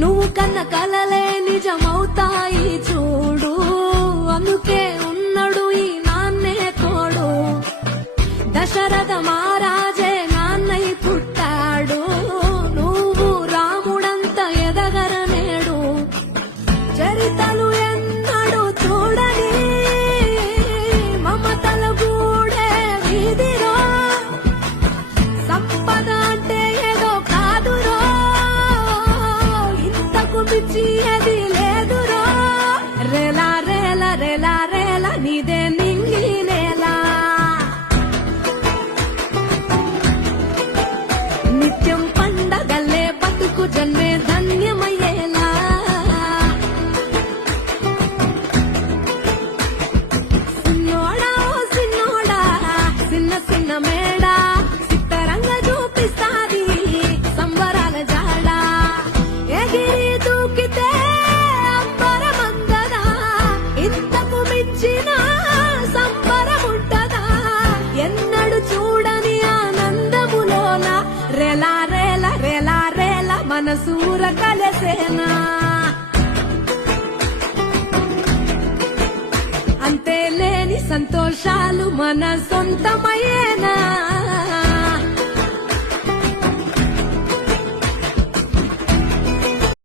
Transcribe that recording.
నువ్వు కన్న కలలే నిజమవుతాయి చూడు, అందుకే ఉన్నాడు ఈ నాన్నే తోడు. దశరథ మహారాజే నాన్నై పుట్టాడు, నువ్వు రాముడంత ఎదగరనేడు. చరితలు ఎన్నడు చూడని మమతల గూడే వీధిరో, సంపద అంటే ఏదో కాదురో, ఇంతకు మించి అది లేదురో. రేలా రేల రేలా రేల నీదే నింగి నేలా, నిత్యం పండగల్లే బతుకు జన్మే ధన్యమయ్యేలా. సిన్నోడా ఓ సిన్నోడా చిన్న చిన్న మేడా, చిత్తరంగా చూపిస్తాది సంబరాల జాడ. ఎగిరి దూకితే అంబరమందదా, ఇంతకు మించిన సంబరముంటదా. ఎన్నడు చూడని ఆనందములోన రేలా రేల రేలా రేల మనసూర కలసేనా. అంతే లేని సంతోషాలు మన సొంతమయ్యేనా.